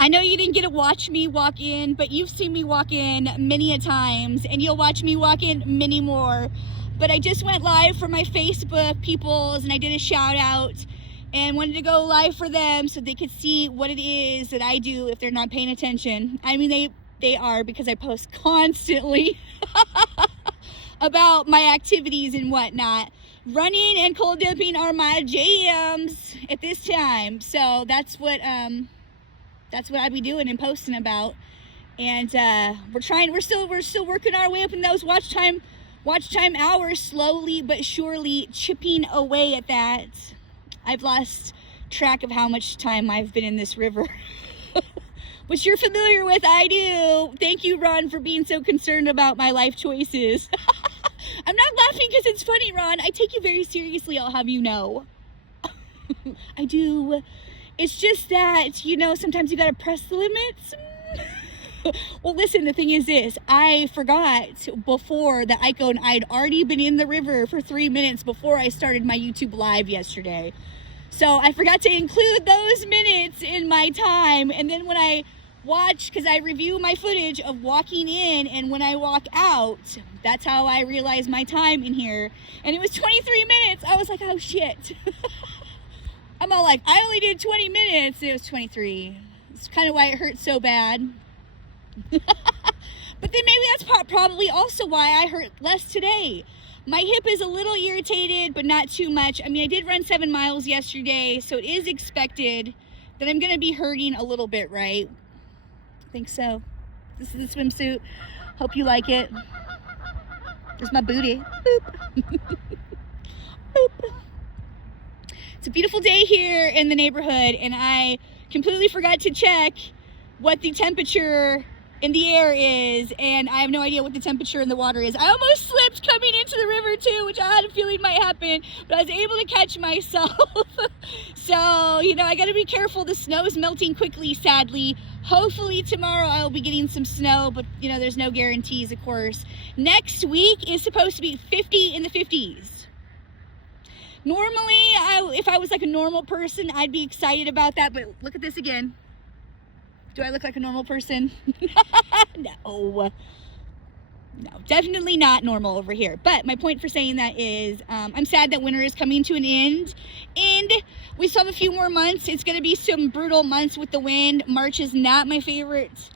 I know you didn't get to watch me walk in, but you've seen me walk in many a times, and you'll watch me walk in many more. But I just went live for my Facebook peoples, and I did a shout out and wanted to go live for them so they could see what it is that I do if they're not paying attention. I mean, they are, because I post constantly about my activities and whatnot. Running and cold dipping are my jams at this time, so that's what I be doing and posting about. And we're still working our way up in those watch time hours, slowly but surely chipping away at that. I've lost track of how much time I've been in this river. Which you're familiar with, I do. Thank you, Ron, for being so concerned about my life choices. I'm not laughing because it's funny, Ron. I take you very seriously, I'll have you know. I do. It's just that, you know, sometimes you gotta press the limits. Well, listen, the thing is this. I forgot before that I'd already been in the river for 3 minutes before I started my YouTube live yesterday. So I forgot to include those minutes in my time. And then when I watch, because I review my footage of walking in and when I walk out, that's how I realize my time in here. And it was 23 minutes. I was like, oh shit. I'm all like, I only did 20 minutes. It was 23. It's kind of why it hurts so bad. But then maybe that's probably also why I hurt less today. My hip is a little irritated, but not too much. I mean, I did run 7 miles yesterday, so it is expected that I'm going to be hurting a little bit, right? I think so. This is the swimsuit. Hope you like it. There's my booty. Boop. Boop. It's a beautiful day here in the neighborhood, and I completely forgot to check what the temperature in the air is, and I have no idea what the temperature in the water is. I almost slipped coming into the river too, which I had a feeling might happen, but I was able to catch myself. So, you know, I gotta be careful. The snow is melting quickly, sadly. Hopefully tomorrow I'll be getting some snow, but you know, there's no guarantees, of course. Next week is supposed to be 50 in the 50s. Normally, if I was like a normal person, I'd be excited about that, but look at this again. Do I look like a normal person? No, definitely not normal over here. But my point for saying that is I'm sad that winter is coming to an end. And we still have a few more months. It's going to be some brutal months with the wind. March is not my favorite.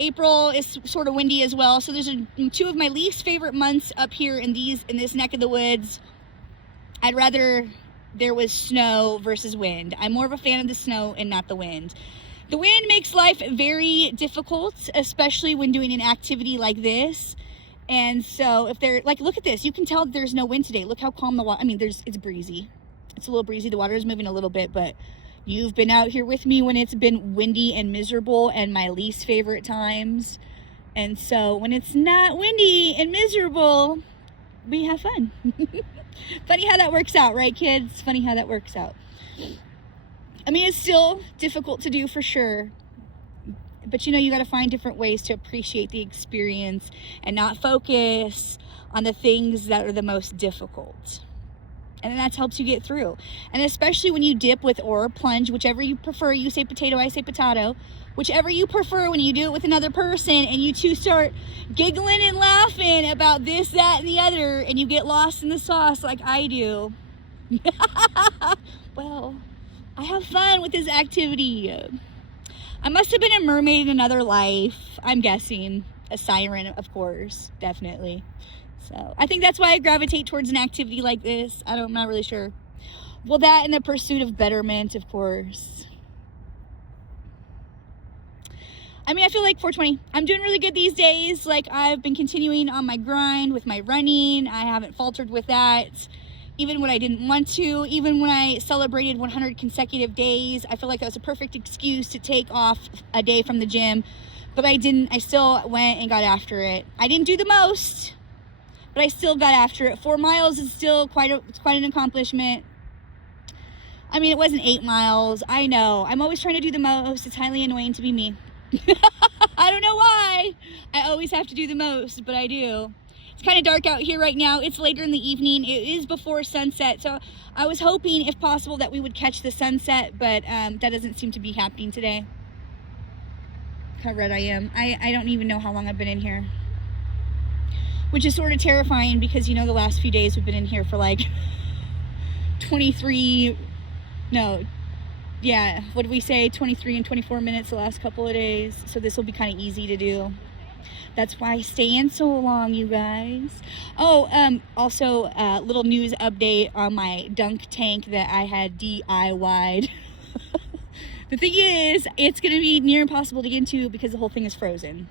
April is sort of windy as well. So there's two of my least favorite months up here in this neck of the woods. I'd rather there was snow versus wind. I'm more of a fan of the snow and not the wind. The wind makes life very difficult, especially when doing an activity like this. And so if they're like, look at this, you can tell there's no wind today. Look how calm the water, I mean, it's breezy. It's a little breezy. The water is moving a little bit, but you've been out here with me when it's been windy and miserable and my least favorite times. And so when it's not windy and miserable, we have fun. Funny how that works out, right, kids? Funny how that works out. I mean, it's still difficult to do for sure, but you know, you got to find different ways to appreciate the experience and not focus on the things that are the most difficult. And that helps you get through. And especially when you dip with or plunge, whichever you prefer. You say potato, I say potato. Whichever you prefer, when you do it with another person and you two start giggling and laughing about this, that, and the other, and you get lost in the sauce like I do. Well, I have fun with this activity. I must have been a mermaid in another life, I'm guessing. A siren, of course, definitely. So I think that's why I gravitate towards an activity like this. I'm not really sure. Well, that and the pursuit of betterment, of course. I mean, I feel like 420. I'm doing really good these days. Like, I've been continuing on my grind with my running. I haven't faltered with that. Even when I didn't want to, even when I celebrated 100 consecutive days, I feel like that was a perfect excuse to take off a day from the gym. But I didn't. I still went and got after it. I didn't do the most, but I still got after it. 4 miles is still it's quite an accomplishment. I mean, it wasn't 8 miles. I know. I'm always trying to do the most. It's highly annoying to be me. I don't know why. I always have to do the most, but I do. It's kind of dark out here right now. It's later in the evening. It is before sunset. So I was hoping, if possible, that we would catch the sunset, but that doesn't seem to be happening today. how red I am. I don't even know how long I've been in here. Which is sort of terrifying because, you know, the last few days we've been in here for like 23, no, yeah, what did we say? 23 and 24 minutes the last couple of days. So this will be kind of easy to do. That's why I stay in so long, you guys. Oh, also, little news update on my dunk tank that I had DIY'd. The thing is, it's going to be near impossible to get into because the whole thing is frozen.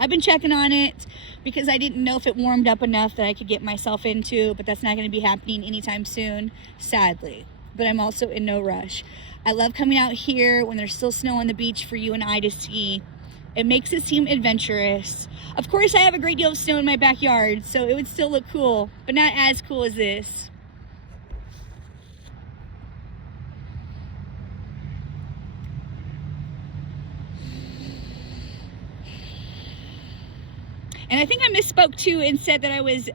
I've been checking on it because I didn't know if it warmed up enough that I could get myself into, but that's not going to be happening anytime soon, sadly. But I'm also in no rush. I love coming out here when there's still snow on the beach for you and I to see. It makes it seem adventurous. Of course, I have a great deal of snow in my backyard, so it would still look cool, but not as cool as this. And I think I misspoke too and said that I was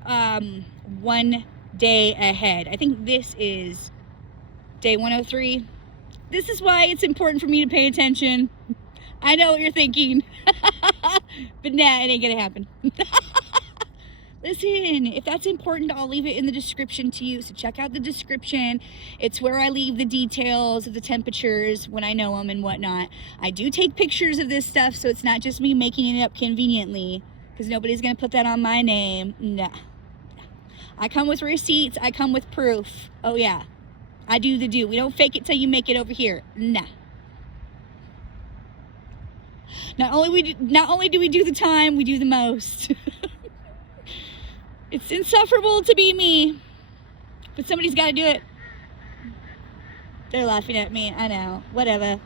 1 day ahead. I think this is day 103. This is why it's important for me to pay attention. I know what you're thinking. But nah, it ain't gonna happen. Listen, if that's important, I'll leave it in the description to you. So check out the description. It's where I leave the details of the temperatures when I know them and whatnot. I do take pictures of this stuff, so it's not just me making it up conveniently, because nobody's gonna put that on my name. Nah. I come with receipts. I come with proof. Oh yeah, I do the do. We don't fake it till you make it over here. Nah. Not only do we do the time, we do the most. It's insufferable to be me, but somebody's got to do it. They're laughing at me. I know. Whatever.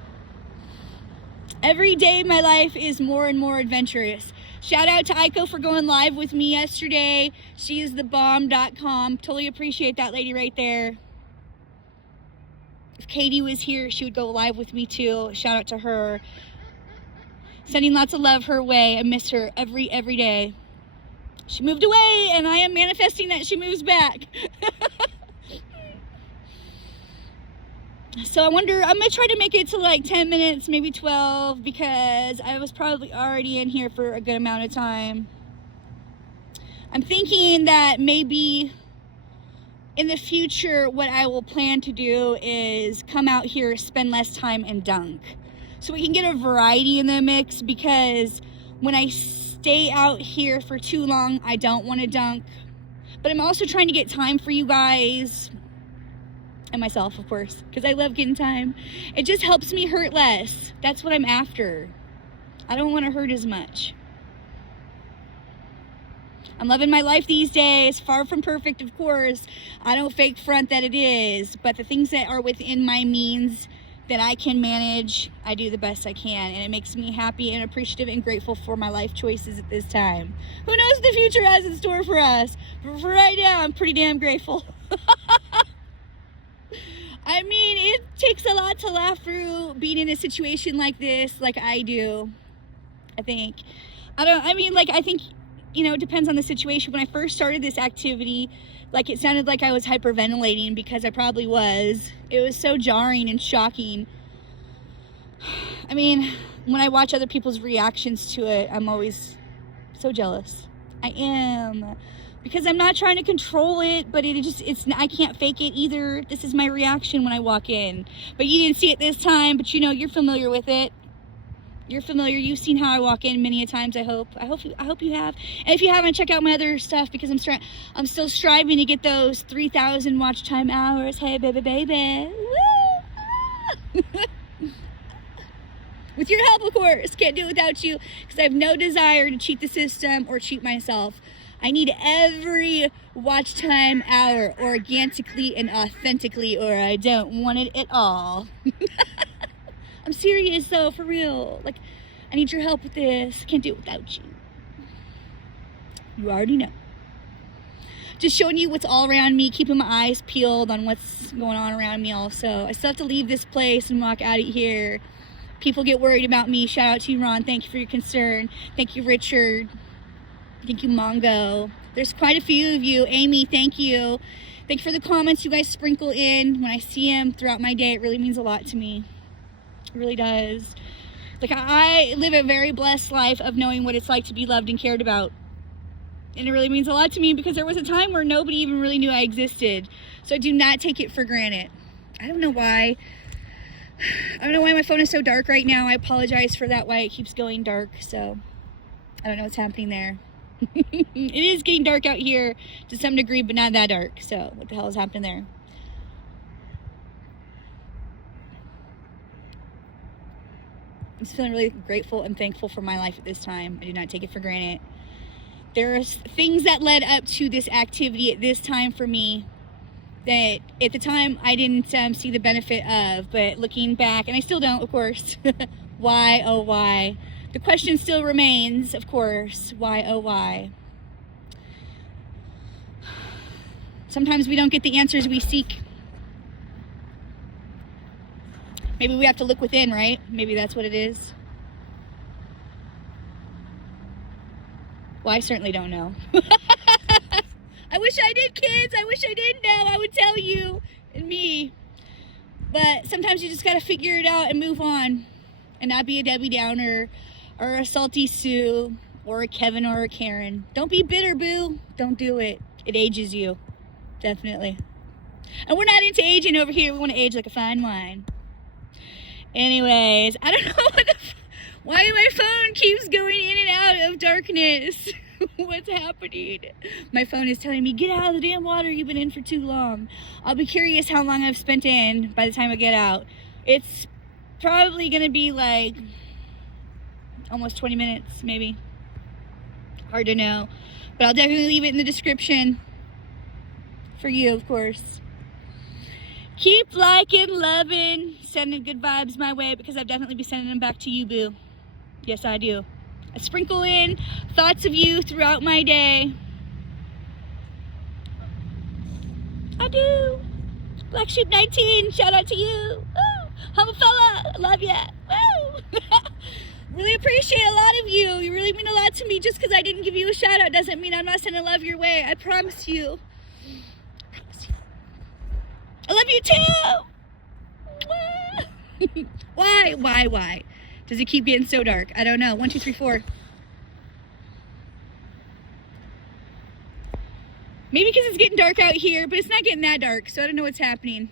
Every day of my life is more and more adventurous. Shout out to Aiko for going live with me yesterday. She is thebomb.com. Totally appreciate that lady right there. If Katie was here, she would go live with me too. Shout out to her. Sending lots of love her way. I miss her every day. She moved away, and I am manifesting that she moves back. So I wonder, I'm going to try to make it to like 10 minutes, maybe 12, because I was probably already in here for a good amount of time. I'm thinking that maybe in the future, what I will plan to do is come out here, spend less time, and dunk. So we can get a variety in the mix, because when I stay out here for too long, I don't want to dunk. But I'm also trying to get time for you guys and myself, of course, because I love getting time. It just helps me hurt less. That's what I'm after. I don't want to hurt as much. I'm loving my life these days. Far from perfect, of course. I don't fake front that it is, but the things that are within my means that I can manage, I do the best I can, and it makes me happy and appreciative and grateful for my life choices at this time. Who knows what the future has in store for us? But for right now, I'm pretty damn grateful. I mean, it takes a lot to laugh through being in a situation like this, like I do, I think. I think, you know, it depends on the situation. When I first started this activity, like, it sounded like I was hyperventilating, because I probably was. It was so jarring and shocking. I mean, when I watch other people's reactions to it, I'm always so jealous. I am. Because I'm not trying to control it, but I can't fake it either. This is my reaction when I walk in. But you didn't see it this time, but you know, you're familiar with it. You're familiar. You've seen how I walk in many a times, I hope. I hope you have. And if you haven't, check out my other stuff, because I'm still striving to get those 3,000 watch time hours. Hey, baby. Woo! With your help, of course. Can't do it without you, because I have no desire to cheat the system or cheat myself. I need every watch time hour organically and authentically, or I don't want it at all. I'm serious though, for real. Like, I need your help with this. Can't do it without you. You already know. Just showing you what's all around me, keeping my eyes peeled on what's going on around me also. I still have to leave this place and walk out of here. People get worried about me. Shout out to you, Ron. Thank you for your concern. Thank you, Richard. Thank you, Mongo. There's quite a few of you. Amy, thank you. Thank you for the comments you guys sprinkle in. When I see them throughout my day, it really means a lot to me. It really does. Like, I live a very blessed life of knowing what it's like to be loved and cared about. And it really means a lot to me because there was a time where nobody even really knew I existed. So I do not take it for granted. I don't know why. I don't know why my phone is so dark right now. I apologize for that, why it keeps going dark. So I don't know what's happening there. It is getting dark out here to some degree, but not that dark. So what the hell is happening there? I'm just feeling really grateful and thankful for my life at this time. I do not take it for granted. There are things that led up to this activity at this time for me that at the time I didn't see the benefit of, but looking back, and I still don't, of course, why, oh why? The question still remains, of course, why, oh why? Sometimes we don't get the answers we seek. Maybe we have to look within, right? Maybe that's what it is. Well, I certainly don't know. I wish I did, kids. I wish I did know. I would tell you and me. But sometimes you just got to figure it out and move on and not be a Debbie Downer or a Salty Sue or a Kevin or a Karen. Don't be bitter, boo. Don't do it. It ages you. Definitely. And we're not into aging over here. We want to age like a fine wine. Anyways, I don't know why my phone keeps going in and out of darkness. What's happening? My phone is telling me, get out of the damn water. You've been in for too long. I'll be curious how long I've spent in by the time I get out. It's probably going to be like almost 20 minutes, maybe. Hard to know. But I'll definitely leave it in the description for you, of course. Keep liking, loving, sending good vibes my way because I'll definitely be sending them back to you, boo. Yes, I do. I sprinkle in thoughts of you throughout my day. I do. Black Sheep 19, shout out to you. Woo! Humble fella, I love ya. Woo! Really appreciate a lot of you. You really mean a lot to me. Just because I didn't give you a shout out doesn't mean I'm not sending love your way. I promise you. I love you too! Why? Does it keep getting so dark? I don't know. 1, 2, 3, 4. Maybe because it's getting dark out here, but it's not getting that dark, so I don't know what's happening.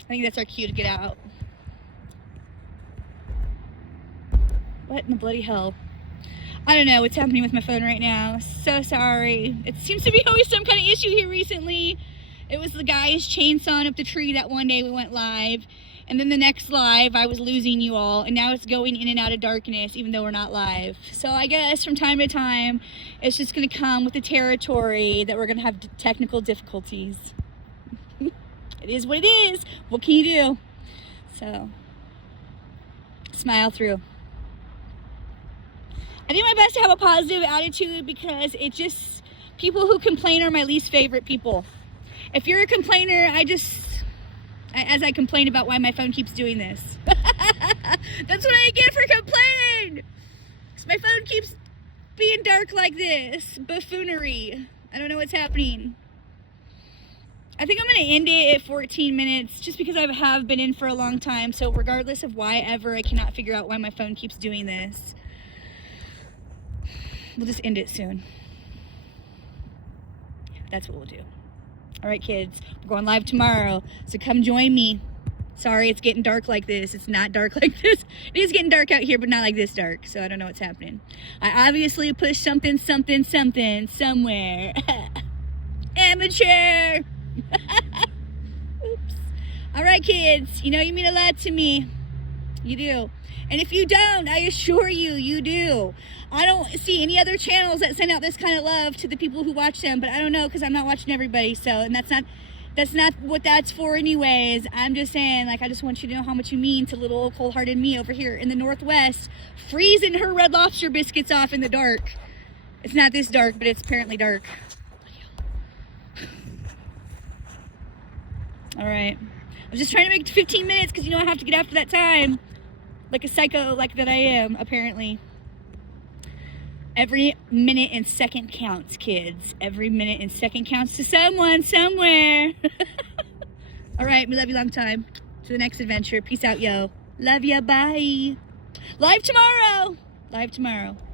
I think that's our cue to get out. What in the bloody hell? I don't know what's happening with my phone right now. So sorry. It seems to be always some kind of issue here recently. It was the guys chainsawing up the tree that one day we went live. And then the next live, I was losing you all. And now it's going in and out of darkness, even though we're not live. So I guess from time to time, it's just going to come with the territory that we're going to have technical difficulties. It is what it is. What can you do? So, smile through. I do my best to have a positive attitude because it just, people who complain are my least favorite people. If you're a complainer, as I complain about why my phone keeps doing this. That's what I get for complaining. Because my phone keeps being dark like this. Buffoonery. I don't know what's happening. I think I'm going to end it at 14 minutes just because I have been in for a long time. So regardless of why ever, I cannot figure out why my phone keeps doing this. We'll just end it soon. That's what we'll do. All right, kids, we're going live tomorrow, so come join me. Sorry, it's getting dark like this. It's not dark like this. It is getting dark out here, but not like this dark, so I don't know what's happening. I obviously pushed something somewhere. Amateur. Oops. All right, kids, you know you mean a lot to me. You do. And if you don't, I assure you, you do. I don't see any other channels that send out this kind of love to the people who watch them, but I don't know because I'm not watching everybody. So, and that's not what that's for anyways. I'm just saying, like, I just want you to know how much you mean to little old cold-hearted me over here in the Northwest, freezing her Red Lobster biscuits off in the dark. It's not this dark, but it's apparently dark. All right. I was just trying to make it to 15 minutes because, you know, I have to get after that time. Like a psycho like that I am, apparently. Every minute and second counts, kids. Every minute and second counts to someone, somewhere. All right, we love you long time. To the next adventure. Peace out, yo. Love ya. Bye. Live tomorrow. Live tomorrow.